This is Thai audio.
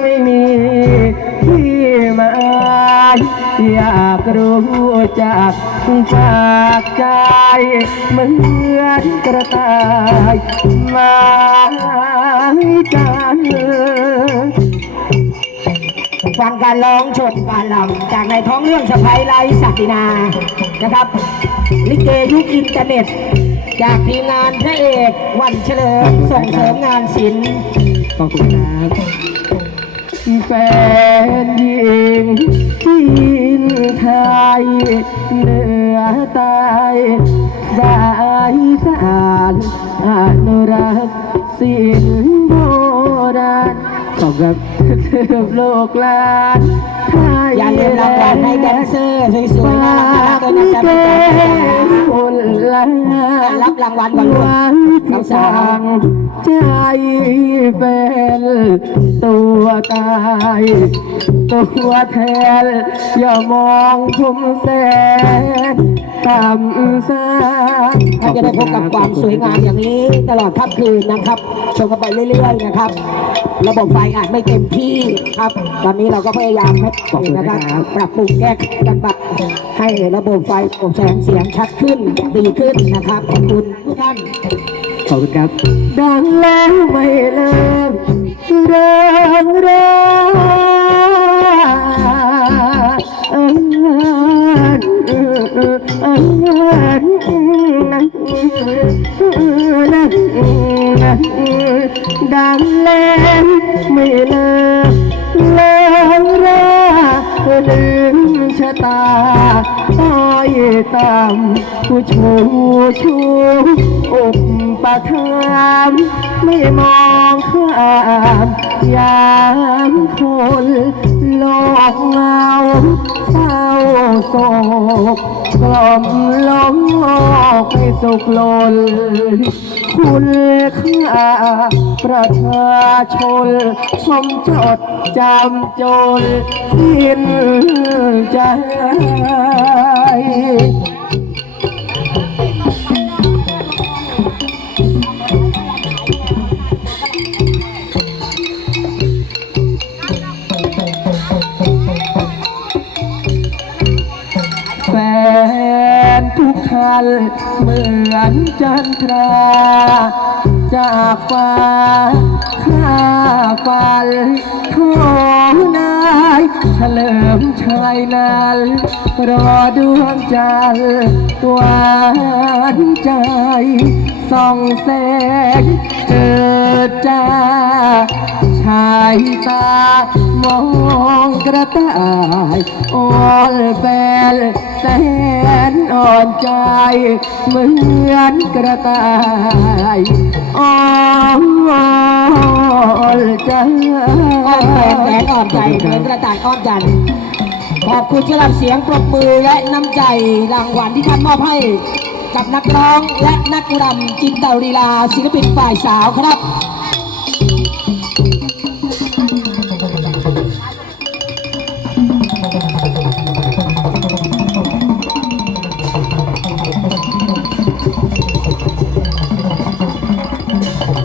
ไม่มีที่หมายอยากรู้จักฝากใจเหมือนกระต่ายมากันฟังการร้องชมการลำจากในท้องเรื่องสะพายไลศักดินานะครับ ลิเกยุคอินเทอร์เน็ต จากทีมงานพระเอกวันเฉลิมส่งเสริมงานศิลป์ขอบคุณครับ แฟนหญิงจีนไทยเหนือใต้สายสานอนุรักษ์ศิลป์โบราณขอบครับเทิบโลกลานไทยอย่าลืมรางวัลให้แดนเซอร์สวยๆน่ารักๆด้วยนะจ๊ะเกคนละรับรางวัลก่อนลูกคำสั่งใจเป็นตัวตายตัวแทนอย่ามองผมแสนต่ำซาท่านจะได้พบกับความสวยงามอย่างนี้ตลอดค่ำคืนนะครับชมกันไปเรื่อยๆนะครับ ระบบไฟอาจไม่เต็มที่ครับ ตอนนี้เราก็พยายามนะครับปรับปรุงแก้กันไปให้ระบบไฟระบบแสงเสียงชัดขึ้นดีขึ้นนะครับขอบคุณทุกท่าน ขอบคุณครับ ดังแล้วไม่เลิกเริงริงเอิ้นเอิ้นเอิ้นเอิ้นนั่นนั่นนั่นดังแล้วไม่เลิกเลิงริงลืมชะตา ต้อยต่ำผู้ชูชูอุปถัมภ์ไม่มองข้ามยามคนโลกเงาเศร้าโศกกล่อมลงโลกให้สุขลนคุณค่าประชาชนชมจดจำจนสิ้นใจ ทุกท่านเหมือนจันทราจากฟ้าข้าฟันทอนายเฉลิมชัยนั้นรอดวงจันทร์หวานใจส่องแสงเกิดจ้า ชายตามองกระต่ายอ่อนแฟนแสนอ่อนใจ เหมือนกระต่ายอ่อนใจอ้อนแฟนแสนอ่อนใจเหมือนกระต่ายอ้อนจันขอบคุณสำหรับเสียงปรบมือและน้ำใจรางวัลที่ท่านมอบให้กับนักร้องและนักรำจินตลีลาศิลปินฝ่ายสาวครับ